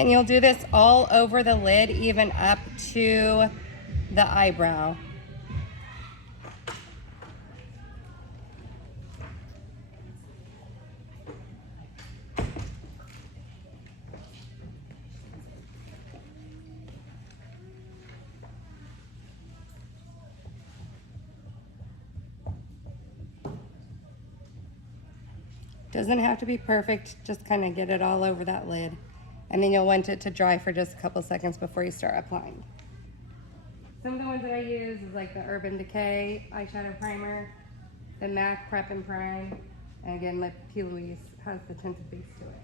And you'll do this all over the lid, even up to the eyebrow. Doesn't have to be perfect, just kind of get it all over that lid. And then you'll want it to dry for just a couple seconds before you start applying. Some of the ones that I use is like the Urban Decay eyeshadow primer, the MAC Prep and Prime, and again, the P. Louise has the tinted base to it.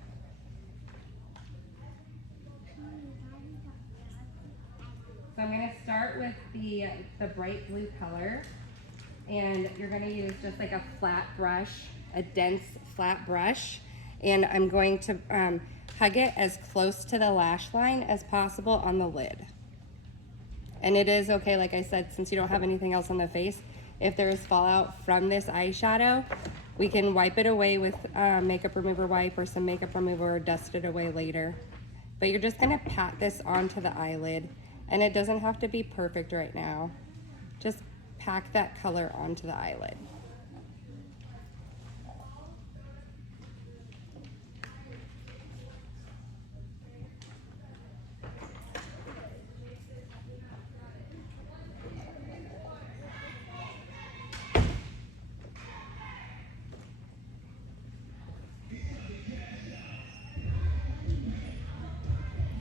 So I'm gonna start with the bright blue color, and you're gonna use just like a flat brush, a dense flat brush, and I'm going to hug it as close to the lash line as possible on the lid. And it is okay, like I said, since you don't have anything else on the face, if there is fallout from this eyeshadow, we can wipe it away with makeup remover wipe or some makeup remover or dust it away later. But you're just gonna pat this onto the eyelid, and it doesn't have to be perfect right now. Just pack that color onto the eyelid.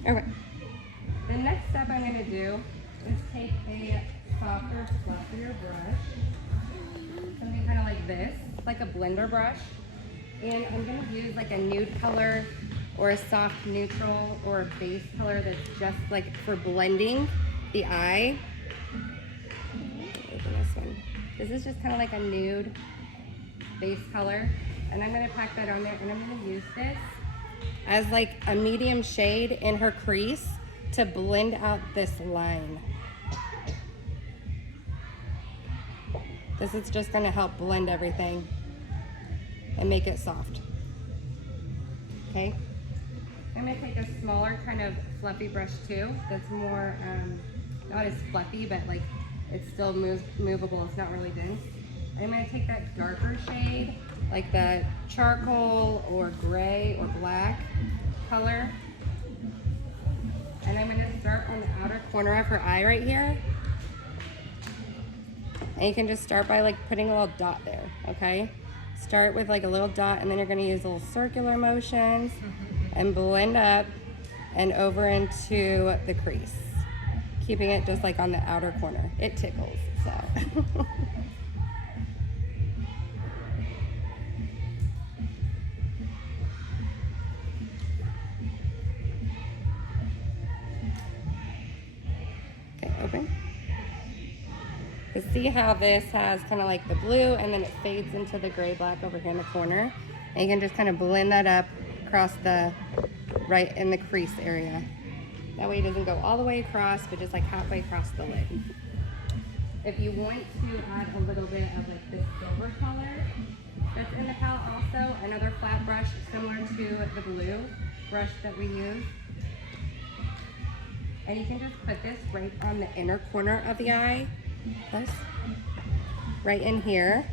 Okay, the next step I'm going to do is take a softer, fluffier brush, something kind of like this, like a blender brush, and I'm going to use like a nude color or a soft neutral or a base color that's just like for blending the eye. Open this one. This is just kind of like a nude base color, and I'm going to pack that on there, and I'm going to use this as like a medium shade in her crease to blend out this line. This is just gonna help blend everything and make it soft. Okay, I'm gonna take a smaller kind of fluffy brush too, that's more, not as fluffy, but like it's still movable, it's not really dense. I'm gonna take that darker shade, like the charcoal or gray or black color, and I'm gonna start on the outer corner of her eye right here. And you can just start by like putting a little dot there, okay? Start with like a little dot, and then you're gonna use little circular motions and blend up and over into the crease, keeping it just like on the outer corner. It tickles, so. Open. You see how this has kind of like the blue and then it fades into the gray black over here in the corner, and you can just kind of blend that up across the right in the crease area. That way it doesn't go all the way across, but just like halfway across the lid. If you want to add a little bit of like this silver color that's in the palette also, another flat brush similar to the blue brush that we use. And you can just put this right on the inner corner of the eye, this, right in here,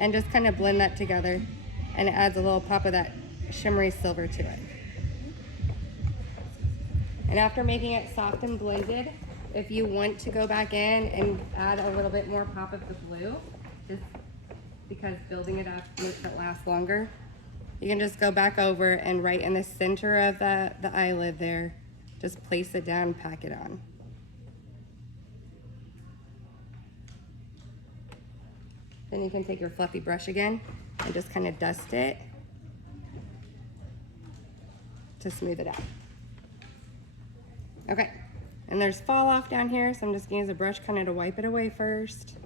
and just kind of blend that together, and it adds a little pop of that shimmery silver to it. And after making it soft and blended, if you want to go back in and add a little bit more pop of the blue, just because building it up makes it last longer, you can just go back over and right in the center of the eyelid there, just place it down and pack it on. Then you can take your fluffy brush again and just kind of dust it to smooth it out. Okay, and there's fall off down here, so I'm just gonna use a brush kind of to wipe it away first.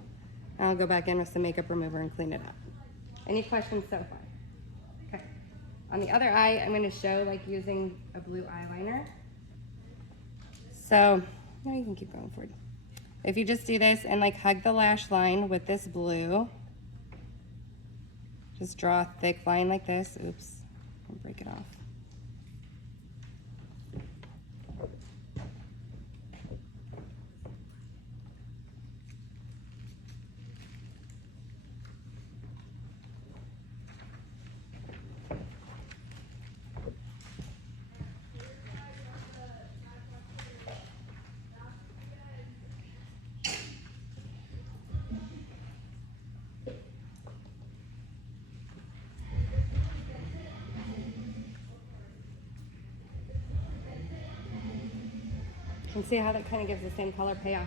And I'll go back in with some makeup remover and clean it up. Any questions so far? Okay, on the other eye, I'm gonna show like using a blue eyeliner. So, now you can keep going forward. If you just do this and like hug the lash line with this blue, just draw a thick line like this. Oops, I'll break it off. And see how that kind of gives the same color payoff,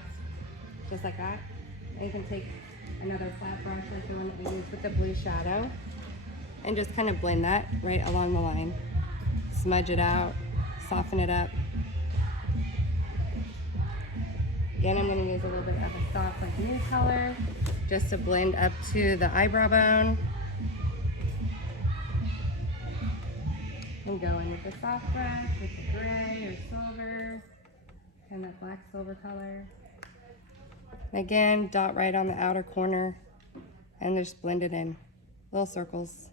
just like that. And you can take another flat brush like the one that we used with the blue shadow and just kind of blend that right along the line. Smudge it out, soften it up. Again, I'm going to use a little bit of a soft like nude color just to blend up to the eyebrow bone. And go in with the soft brush with the gray or silver and that black silver color. Again, dot right on the outer corner and just blend it in. Little circles.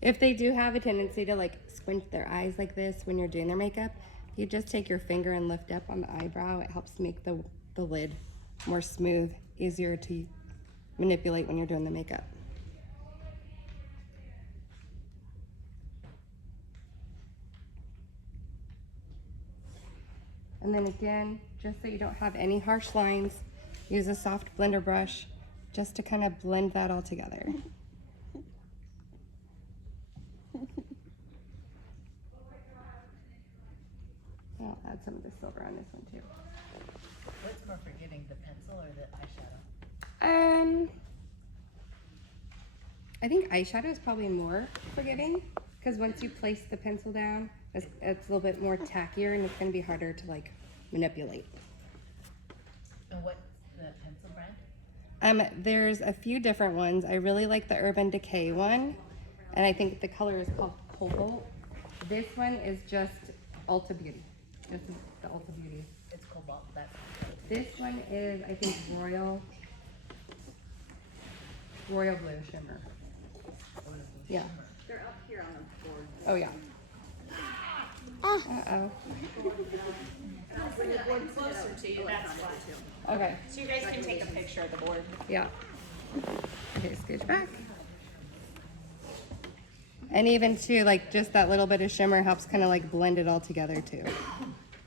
If they do have a tendency to like squint their eyes like this when you're doing their makeup, you just take your finger and lift up on the eyebrow. It helps make the lid more smooth, easier to manipulate when you're doing the makeup. And then again, just so you don't have any harsh lines, use a soft blender brush just to kind of blend that all together. I'll add some of the silver on this one too. What's more forgiving, the pencil or the eyeshadow? I think eyeshadow is probably more forgiving because once you place the pencil down, it's a little bit more tackier and it's going to be harder to like manipulate. And what's the pencil brand? There's a few different ones. I really like the Urban Decay one, and I think the color is called Cobalt. This one is just Ulta Beauty. This is the Ulta Beauty. It's Cobalt. That's This one is, I think, Royal Blue Shimmer. Yeah. They're up here on the board. Oh yeah. Uh-oh. I'll bring the board closer to you, that's why. Okay. So you guys can take a picture of the board. Yeah. Okay, scooch back. And even too, like just that little bit of shimmer helps kind of like blend it all together too.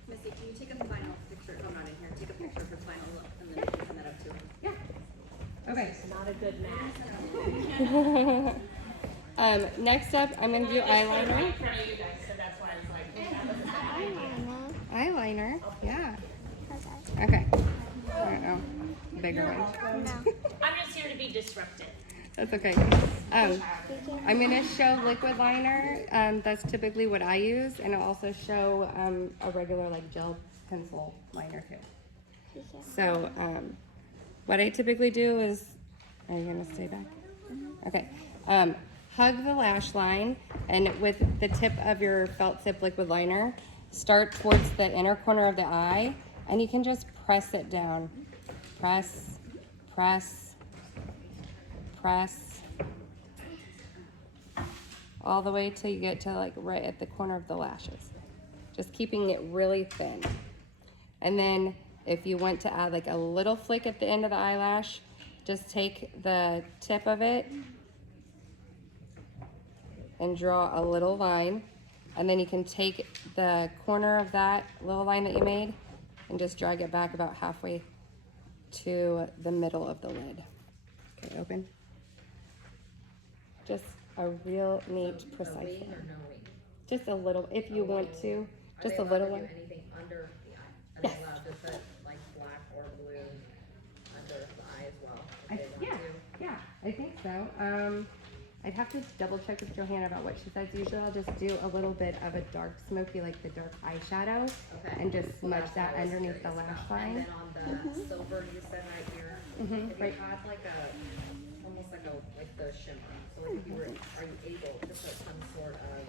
Missy, can you take a final picture? Oh, not in here. Take a picture of your final look and then you can send that up to him. Yeah. Okay. It's not a good match. Next up, I'm gonna do eyeliner. In front of you guys, so that's why I was like, Eyeliner, yeah. Okay. I don't know. Bigger one. I'm just here to be disruptive. That's okay. I'm gonna show liquid liner. That's typically what I use, and I'll also show a regular like gel pencil liner too. So what I typically do is, are you gonna stay back? Okay. Hug the lash line, and with the tip of your felt tip liquid liner, start towards the inner corner of the eye, and you can just press it down. Press, press, press, all the way till you get to like right at the corner of the lashes. Just keeping it really thin. And then if you want to add like a little flick at the end of the eyelash, just take the tip of it and draw a little line. And then you can take the corner of that little line that you made and just drag it back about halfway to the middle of the lid. Okay, open. Just a real neat, precise Wing line. or no wing? Just a little, if you want to, Are just they a little allowed to one. do anything under the eye? Are Yes. they allowed to put like black or blue under the eye as well? I, If they want yeah, to? yeah, I think so. I'd have to double check with Johanna about what she says. Usually I'll just do a little bit of a dark smoky, like the dark eyeshadow, Okay. and just Well, smudge that's that what I was underneath the curious lash about. line. And then on the silver you said right here, Mhm, if right. you had like a, almost like the shimmer, so if you were, are you able to put some sort of,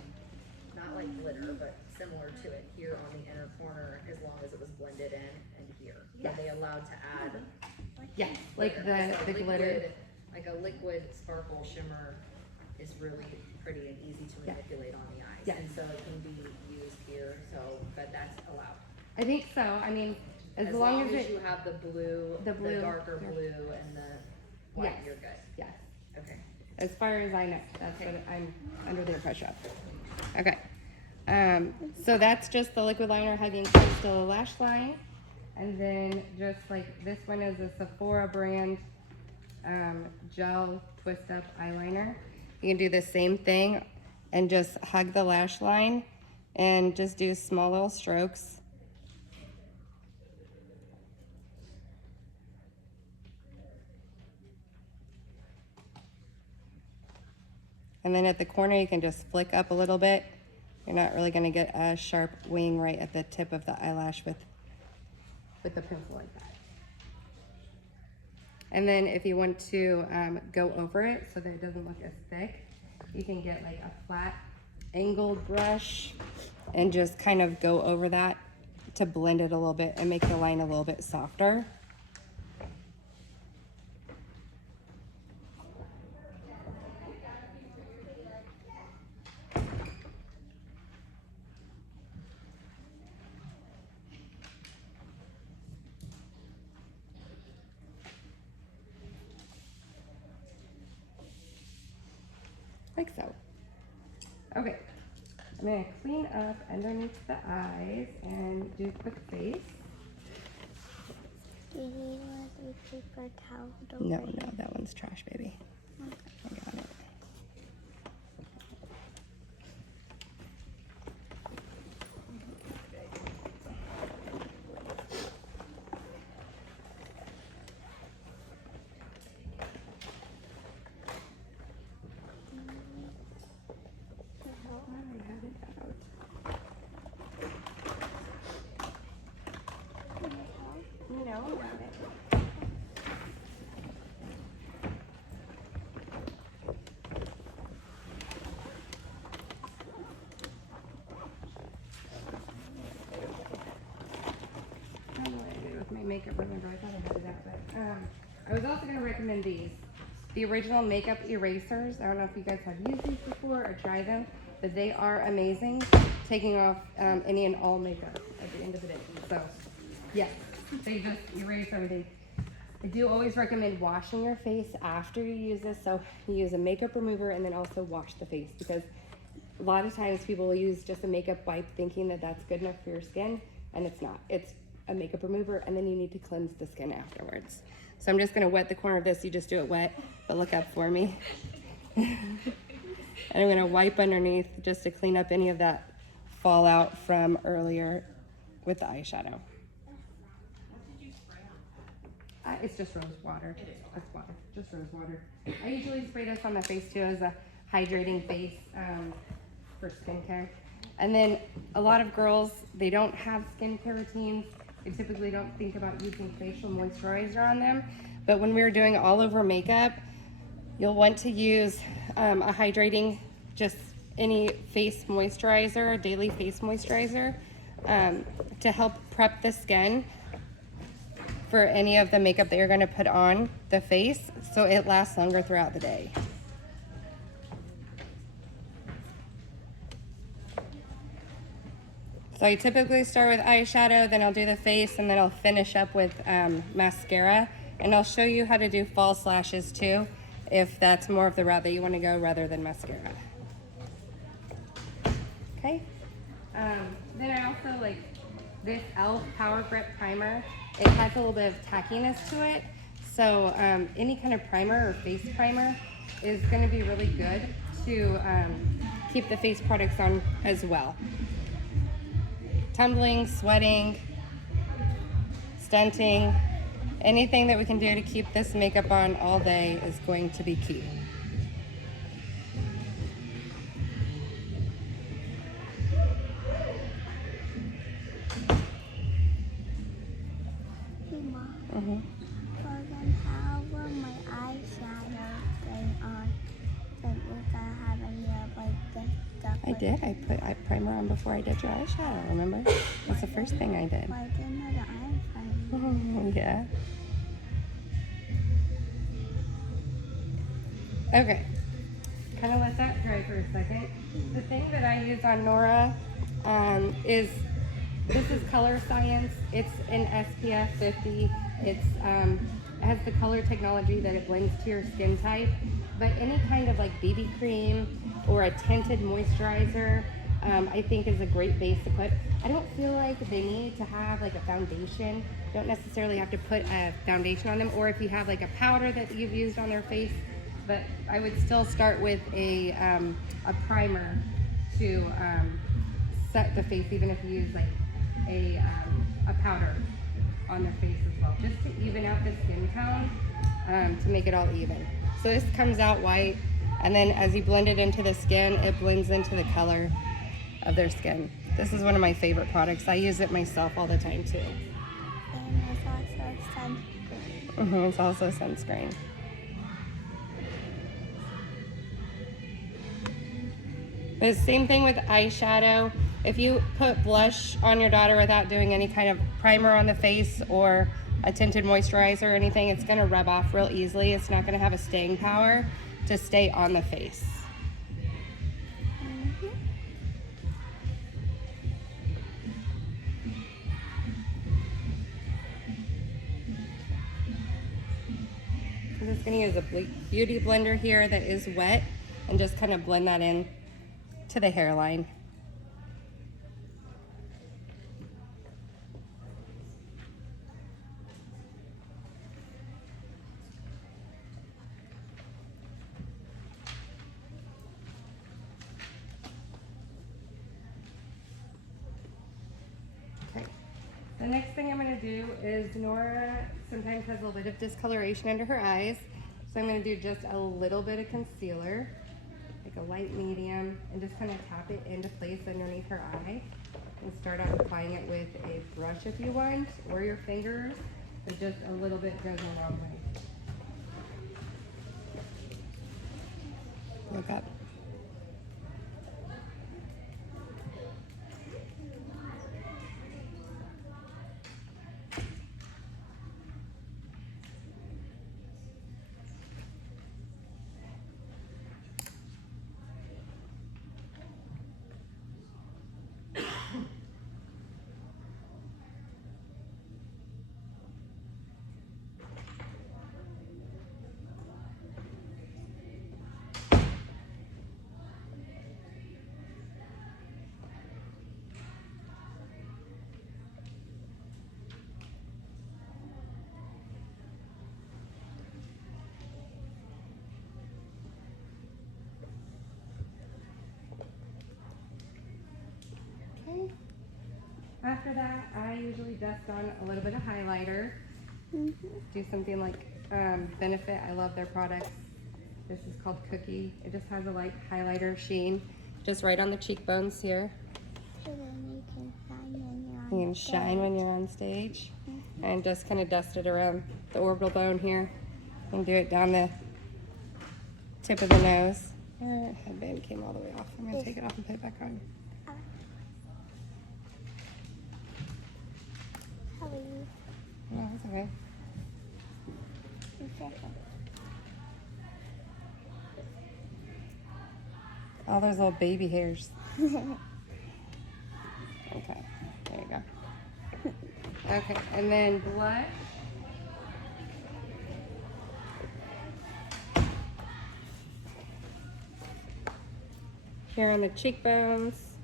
not like glitter, but similar to it here on the inner corner, as long as it was blended in and here? Are they allowed to add? Yes, like glitter? the 'Cause a glitter. liquid- Like a liquid sparkle shimmer is really pretty and easy to Yeah. manipulate on the eyes. Yes. And so it can be used here, so, but that's allowed. I think so. I mean, as long as it, you have the blue, The blue, the darker yeah. blue and the white, Yes. you're good. yes. Okay. As far as I know, that's what I'm under the impression of. Okay. So that's just the liquid liner hugging close to the lash line. And then just like this one is a Sephora brand gel twist up eyeliner. You can do the same thing and just hug the lash line and just do small little strokes. And then at the corner, you can just flick up a little bit. You're not really gonna get a sharp wing right at the tip of the eyelash with the pencil like that. And then if you want to go over it so that it doesn't look as thick, you can get like a flat angled brush and just kind of go over that to blend it a little bit and make the line a little bit softer. Like so. Okay, I'm gonna clean up underneath the eyes and do a quick face. Do you need a paper towel? No, that one's trash, baby. I got it. My makeup, remember, I thought I had that, but I was also going to recommend these. The original makeup erasers. I don't know if you guys have used these before or tried them, but they are amazing, taking off any and all makeup at the end of the day. So, yes, they just erase everything. I do always recommend washing your face after you use this. So you use a makeup remover and then also wash the face, because a lot of times people will use just a makeup wipe thinking that that's good enough for your skin, and it's not. It's a makeup remover, and then you need to cleanse the skin afterwards. So I'm just gonna wet the corner of this. You just do it wet, but look up for me. And I'm gonna wipe underneath just to clean up any of that fallout from earlier with the eyeshadow. It's just rose water. It's water, just rose water. I usually spray this on my face too as a hydrating face for skincare. And then a lot of girls, they don't have skincare routines. They typically don't think about using facial moisturizer on them. But when we're doing all over makeup, you'll want to use a hydrating, just any face moisturizer, daily face moisturizer, to help prep the skin for any of the makeup that you're gonna put on the face so it lasts longer throughout the day. So I typically start with eyeshadow, then I'll do the face, and then I'll finish up with mascara. And I'll show you how to do false lashes too, if that's more of the route that you want to go rather than mascara. Okay. Then I also like this e.l.f. Power Grip Primer. It has a little bit of tackiness to it. So any kind of primer or face primer is going to be really good to keep the face products on as well. Tumbling, sweating, stunting, anything that we can do to keep this makeup on all day is going to be key. So then how will my eyeshadow stay on? So we gotta have a little like this stuff. I did. I put primer on before I did your eyeshadow, remember? That's the first thing I did. Well, I didn't know the eyeshadow. Yeah. Okay. Kind of let that dry for a second. The thing that I use on Nora is, this is Color Science. It's an SPF 50. It has the color technology that it blends to your skin type. But any kind of like BB cream or a tinted moisturizer, I think is a great base to put. I don't feel like they need to have like a foundation. Don't necessarily have to put a foundation on them, or if you have like a powder that you've used on their face, but I would still start with a primer to set the face, even if you use like a powder on their face as well, just to even out the skin tone, to make it all even. So this comes out white, and then as you blend it into the skin, it blends into the color of their skin. This is one of my favorite products. I use it myself all the time too. And it's also sunscreen. It's also sunscreen. The same thing with eyeshadow. If you put blush on your daughter without doing any kind of primer on the face or a tinted moisturizer or anything, it's gonna rub off real easily. It's not gonna have a staying power to stay on the face. I'm just gonna use a beauty blender here that is wet and just kind of blend that in to the hairline. Okay. The next thing I'm going to do is Nora sometimes has a little bit of discoloration under her eyes. So I'm going to do just a little bit of concealer, like a light medium, and just kind of tap it into place underneath her eye. And start out applying it with a brush if you want, or your fingers, but just a little bit goes a long way. Look up. Okay. After that, I usually dust on a little bit of highlighter. Do something like Benefit. I love their products. This is called Cookie. It just has a light highlighter sheen, just right on the cheekbones here. So then you can shine when you're on You can shine when you're on stage, and just kind of dust it around the orbital bone here, and do it down the tip of the nose. Her headband came all the way off. I'm gonna take it off and put it back on. How are you? No, it's okay. Be careful. All those little baby hairs. Okay, there you go. Okay, and then blush. Here on the cheekbones.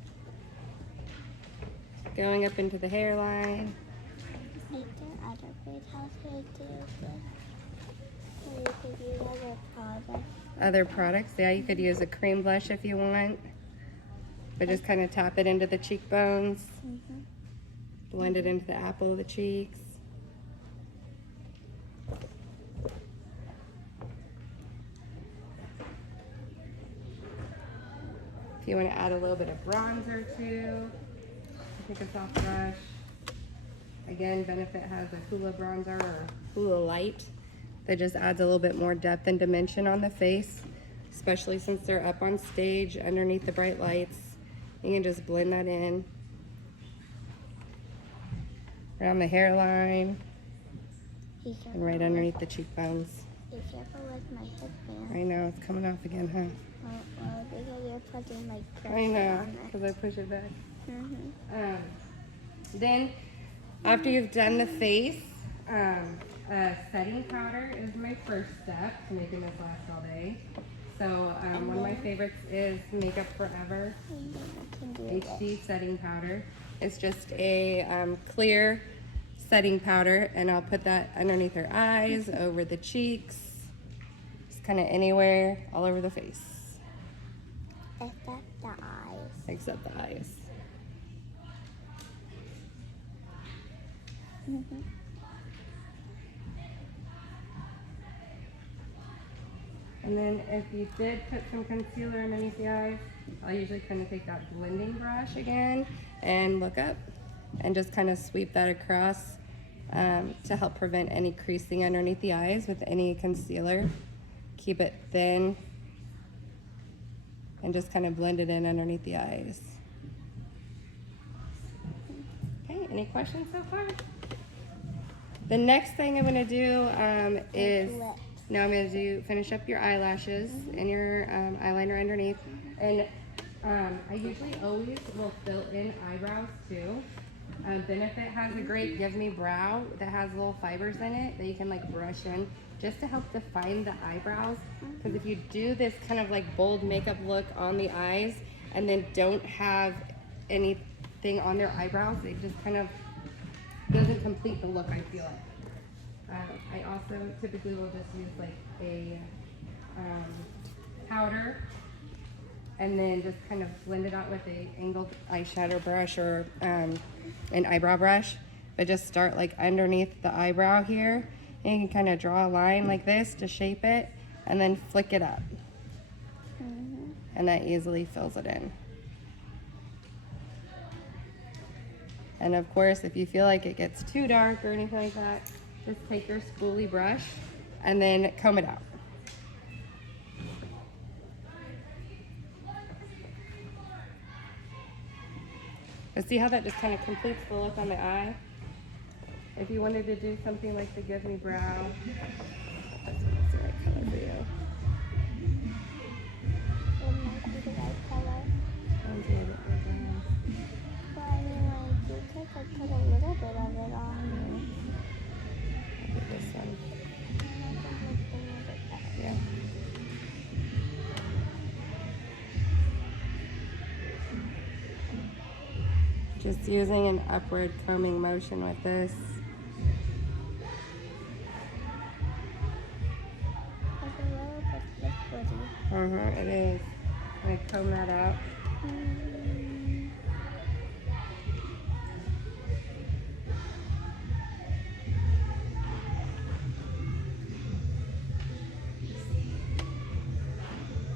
Going up into the hairline. Like the other great house they do this. So you could use other products. Other products, yeah, you could use a cream blush if you want. But just kind of tap it into the cheekbones. Blend it into the apple of the cheeks. If you want to add a little bit of bronzer too, take a soft brush. Again, Benefit has a Hoola bronzer or Hoola Light that just adds a little bit more depth and dimension on the face, especially since they're up on stage underneath the bright lights. You can just blend that in around the hairline Be careful and right underneath the cheekbones. Be careful with my headband. I know, it's coming off again, huh? Well, because you're putting my pressure I know, on it. because I push it back. Mm-hmm. Then, after you've done the face, a setting powder is my first step to making this last all day. So one of my favorites is Makeup Forever And then I can do this. HD setting powder. It's just a clear setting powder, and I'll put that underneath her eyes, over the cheeks, just kind of anywhere, all over the face, Except the eyes. except the eyes. And then if you did put some concealer underneath the eyes, I'll usually kind of take that blending brush again and look up and just kind of sweep that across to help prevent any creasing underneath the eyes with any concealer. Keep it thin and just kind of blend it in underneath the eyes. Okay, any questions so far? The next thing I'm gonna do is, Lips. now I'm gonna finish up your eyelashes and your eyeliner underneath. And I usually always will fill in eyebrows too. Benefit has a great Give Me Brow that has little fibers in it that you can like brush in just to help define the eyebrows. Because if you do this kind of like bold makeup look on the eyes and then don't have anything on their eyebrows, it just kind of doesn't complete the look, I feel like. I also typically will just use like a powder and then just kind of blend it out with a angled eyeshadow brush or an eyebrow brush. But just start like underneath the eyebrow here, and you can kind of draw a line like this to shape it and then flick it up. And that easily fills it in. And of course, if you feel like it gets too dark or anything like that, just take your spoolie brush and then comb it out. But see how that just kind of completes the look on the eye? If you wanted to do something like the Give Me Brow, that's the right color for you. It might be the right color. And do it with brown. But I mean, like, you could put a little bit of it on. I'll do this one. And I think it's a little bit better. Yeah. Just using an upward combing motion with this. It's a little bit liquidy. It is. I'm gonna comb that out.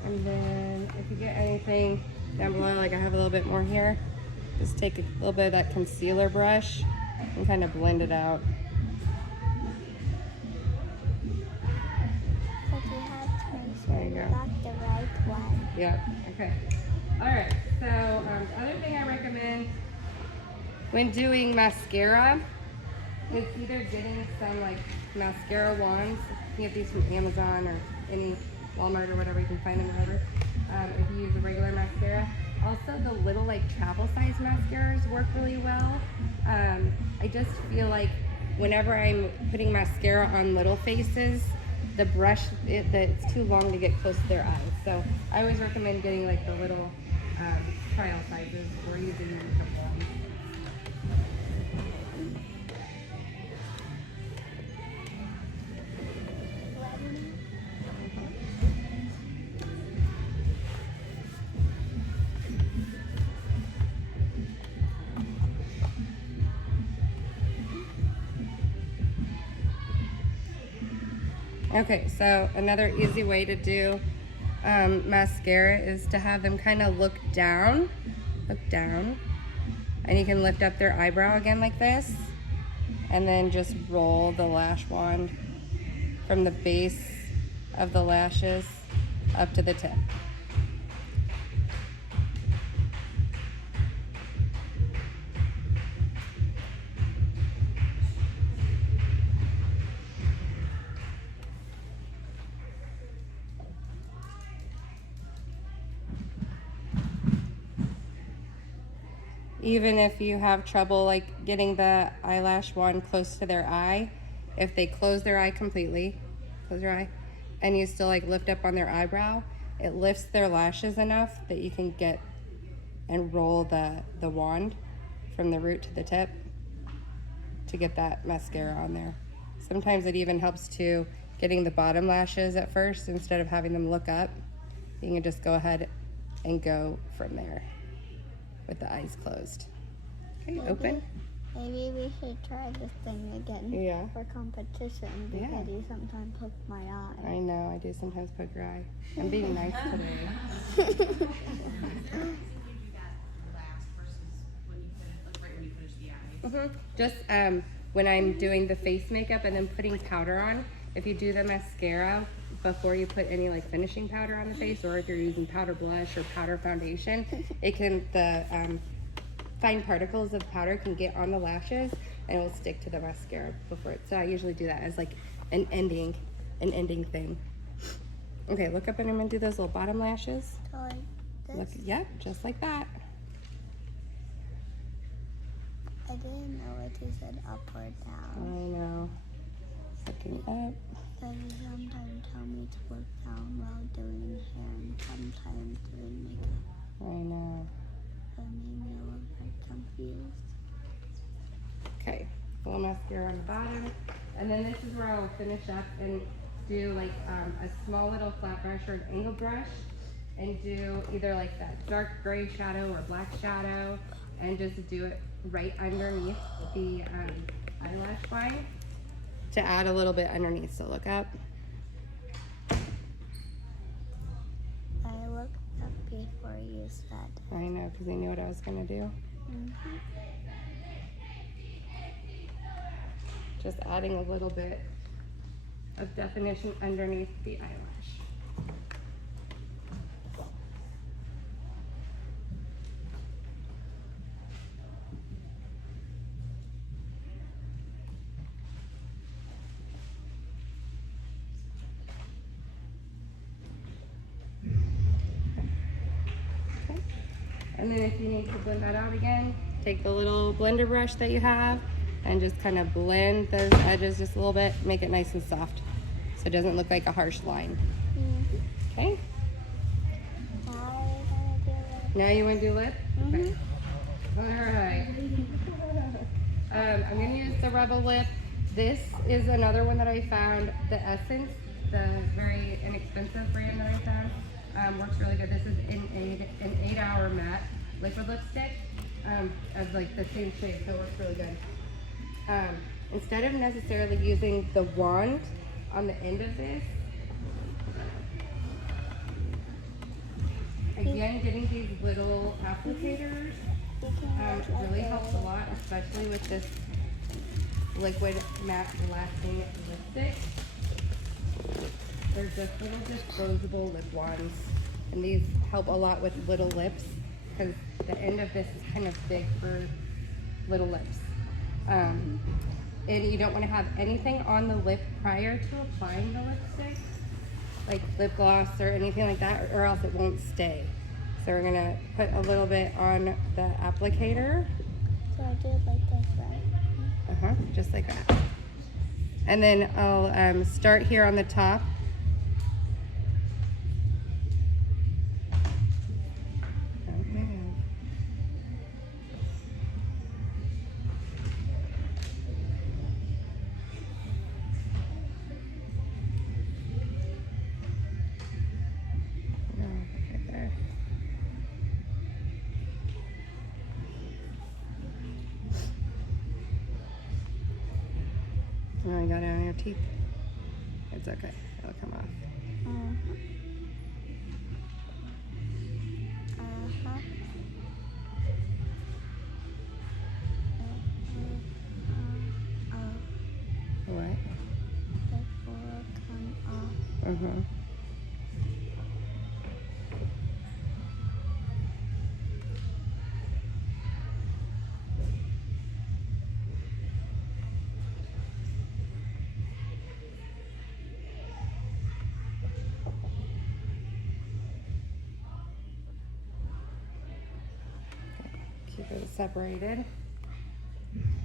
And then if you get anything down below, like I have a little bit more here, just take a little bit of that concealer brush and kind of blend it out. But you have to make There sure you you go. got the right one. Yep, okay. All right, so the other thing I recommend when doing mascara is either getting some like mascara wands. You can get these from Amazon or any Walmart or whatever, you can find them wherever. If you use a regular mascara. Also, the little like travel size mascaras work really well. I just feel like whenever I'm putting mascara on little faces, the brush, it's too long to get close to their eyes. So I always recommend getting like the little trial sizes or using makeup wands. Okay, so another easy way to do mascara is to have them kind of look down, and you can lift up their eyebrow again like this, and then just roll the lash wand from the base of the lashes up to the tip. Even if you have trouble like getting the eyelash wand close to their eye, if they close their eye completely, close your eye, and you still like lift up on their eyebrow, it lifts their lashes enough that you can get and roll the wand from the root to the tip to get that mascara on there. Sometimes it even helps to getting the bottom lashes at first instead of having them look up. You can just go ahead and go from there with the eyes closed. Okay, open. Maybe we should try this thing again Yeah. for competition because Yeah. you sometimes poke my eye. I know, I do sometimes poke your eye. I'm being nice today. Did you do that last versus when you finish, like right when you finish the eyes? Just when I'm doing the face makeup and then putting powder on, if you do the mascara before you put any like finishing powder on the face, or if you're using powder blush or powder foundation, it can, the fine particles of powder can get on the lashes and it will stick to the mascara before it. So I usually do that as like an ending thing. Okay, look up and I'm gonna do those little bottom lashes. So like Look, this. yep, just like that. I didn't know what you said up or I down. know. Looking up. But you sometimes tell me to look down while doing hair and sometimes doing makeup. I know. That made me a little bit confused. Okay, a little mascara on the bottom. And then this is where I'll finish up and do like a small little flat brush or an angle brush and do either like that dark gray shadow or black shadow and just do it right underneath the eyelash line to add a little bit underneath. So look up. I looked up before you said. I know, because I knew what I was gonna do. Just adding a little bit of definition underneath the eyelash. Okay. And then if you need to blend that out again, take the little blender brush that you have and just kind of blend those edges just a little bit, make it nice and soft so it doesn't look like a harsh line. Okay, Now we're gonna do it. now you want to do lip? Okay. All right. I'm gonna use the Rebel lip. This is another one that I found, the Essence, the very inexpensive brand that I found. Works really good. This is an 8-hour matte liquid lipstick of like the same shade, so it works really good. Instead of necessarily using the wand on the end of this, again, getting these little applicators really helps a lot, especially with this liquid matte lasting lipstick. They're just little disposable lip wands, and these help a lot with little lips because the end of this is kind of big for little lips. And you don't want to have anything on the lip prior to applying the lipstick, like lip gloss or anything like that, or else it won't stay. So we're gonna put a little bit on the applicator. So I do it like this, right? Just like that. And then I'll start here on the top. Okay. Okay, there. Oh, you got it on your teeth. It's okay. It'll come off. What? It will come off. Mm-hmm. Keep it separated.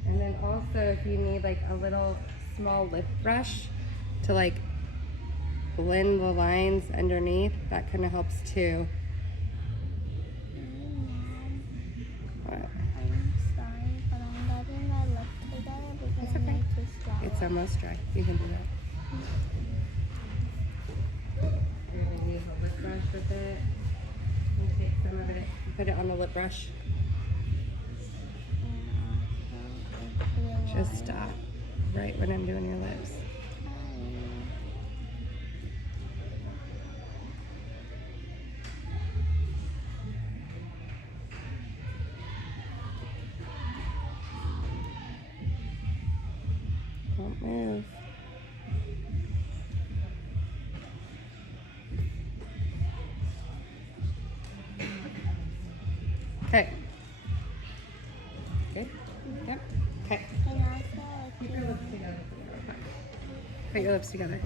And then also if you need like a little small lip brush to like blend the lines underneath, that kind of helps too. What? I'm sorry, but I'm getting my lip together because It's I okay. need to swallow. It's almost dry. You can do that. You're gonna use a lip brush with it. You take some of it, put it on the lip brush. Just stop right when I'm doing your lips. Don't move. Okay. Good? Yep. Okay. And also, Keep your lips together. Put your lips together.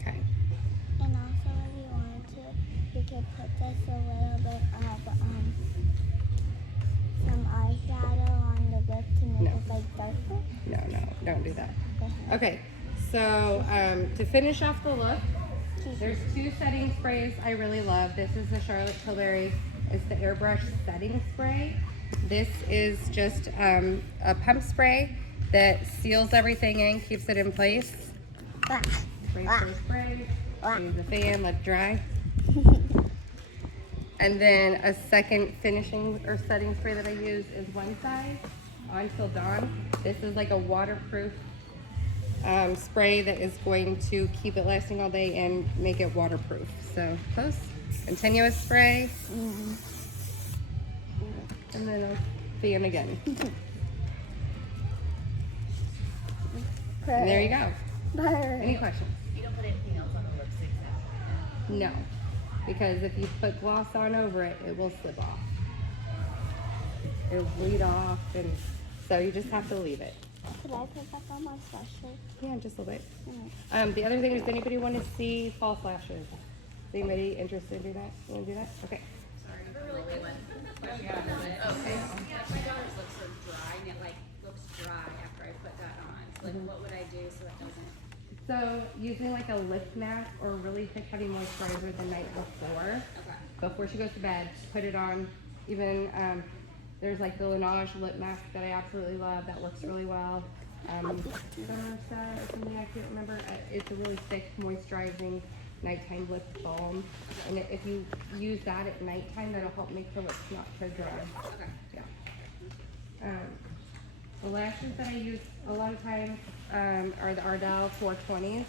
Okay. and also if you wanted to, you could put just a little bit of some eyeshadow on the lip to make No. it like darker. No, don't do that. Okay. So to finish off the look, there's two setting sprays I really love. This is the Charlotte Tilbury. It's the airbrush setting spray. This is just a pump spray that seals everything in, keeps it in place. Spray, spray, spray. Use the fan, let it dry. And then a second finishing or setting spray that I use is One Size On Till Dawn. This is like a waterproof spray that is going to keep it lasting all day and make it waterproof. So close, continuous spray, and then a fan again. And there you go. Any questions? You don't put anything else on the lipstick then? No, because if you put gloss on over it, it will slip off. It'll bleed off, and so you just have to leave it. Could I put that on my sweatshirt? Yeah, just a little bit. The other thing is, anybody want to see false lashes? Is anybody interested in doing that? You want to do that? Okay. My daughter's looks so dry and it like looks dry after I put that on. So like what would I do so it doesn't? So using like a lip mask or a really thick heavy moisturizer the night before she goes to bed, put it on. Even there's like the Laneige lip mask that I absolutely love that works really well. Summerset or something, I can't remember. It's a really thick moisturizing nighttime lip balm, and if you use that at nighttime, that'll help make the lips not so dry. Okay. Yeah. The lashes that I use a lot of times are the Ardell 420s.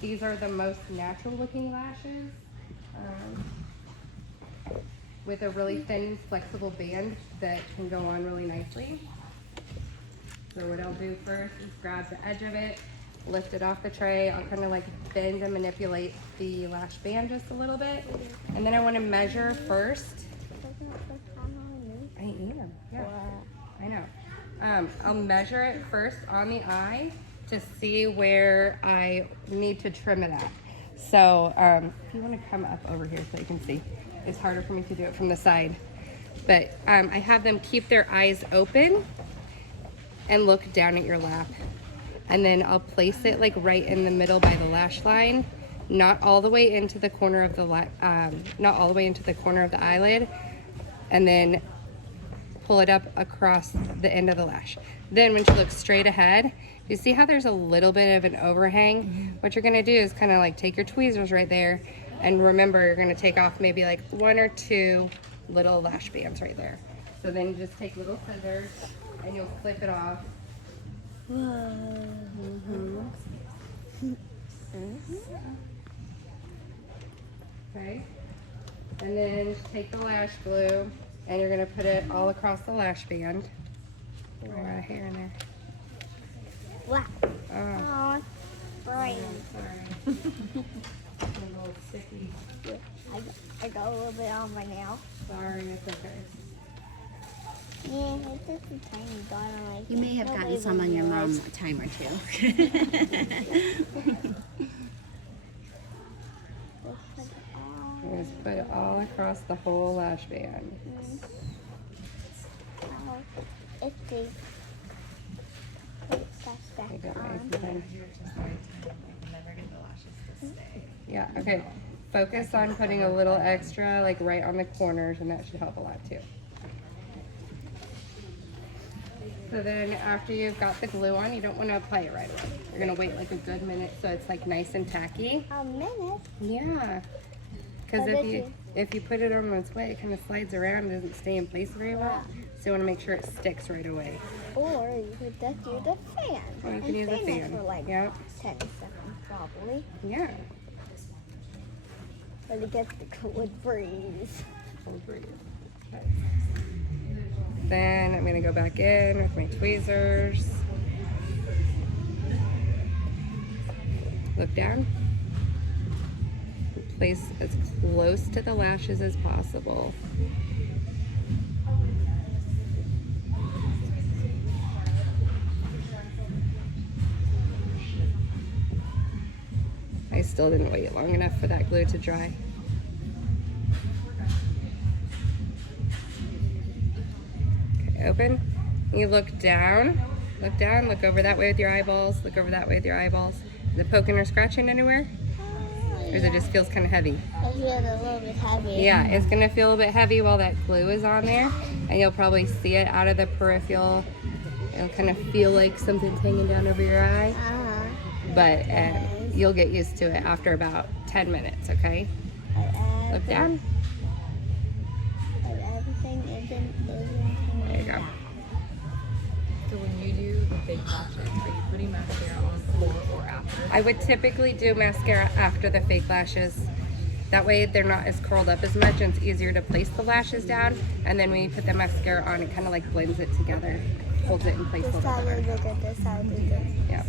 These are the most natural looking lashes with a really thin, flexible band that can go on really nicely. So what I'll do first is grab the edge of it, lift it off the tray. I'll kind of like bend and manipulate the lash band just a little bit. And then I want to measure first. I am, yeah. I know. I'll measure it first on the eye to see where I need to trim it at. So if you want to come up over here so you can see. It's harder for me to do it from the side. But I have them keep their eyes open and look down at your lap. And then I'll place it like right in the middle by the lash line, not all the way into the corner of the not all the way into the corner of the eyelid, and then pull it up across the end of the lash. Then when she looks straight ahead, you see how there's a little bit of an overhang? What you're gonna do is kind of like take your tweezers right there, and remember you're gonna take off maybe like 1 or 2 little lash bands right there. So then you just take little scissors and you'll clip it off. Okay, and then take the lash glue and you're gonna put it all across the lash band. I got a hair in there. Wow. Oh, Right. sorry. It's a little sticky. I got a little bit on my nail. Sorry, it's okay. Yeah, it's just a tiny dot on my You may have Nobody gotten some would on your know. mom a time or two. Put it all across the whole lash band. Oh, it's deep. That's Make back it nice on. and thin. Never get the lashes to stay. Yeah, okay. Focus on putting a little extra, like right on the corners, and that should help a lot too. So then after you've got the glue on, you don't want to apply it right away. You're going to wait like a good minute so it's like nice and tacky. A minute. Yeah. Because How if did you you- if you put it on its way, it kind of slides around and doesn't stay in place very well. So you want to make sure it sticks right away. Or you could just use a fan. Or you and can use a it fan. for like Yep. 10 seconds probably. Yeah. But it gets the good breeze. Cold breeze. Okay. Then I'm going to go back in with my tweezers. Look down. Place as close to the lashes as possible. I still didn't wait long enough for that glue to dry. Okay, open. You look down, look over that way with your eyeballs, look over that way with your eyeballs. Is it poking or scratching anywhere? Or does it just feels kind of heavy? I feel a little bit heavy. Yeah, it's gonna feel a bit heavy while that glue is on there, and you'll probably see it out of the peripheral. It'll kind of feel like something's hanging down over your eye, but you'll get used to it after about 10 minutes, okay? Look down. Everything isn't There you go. So when you do the fake lashes, are you putting mascara on before or after? I would typically do mascara after the fake lashes. That way they're not as curled up as much and it's easier to place the lashes down. And then when you put the mascara on, it kind of like blends it together, holds it in place a This little side better. is good, this side is good. Yeah.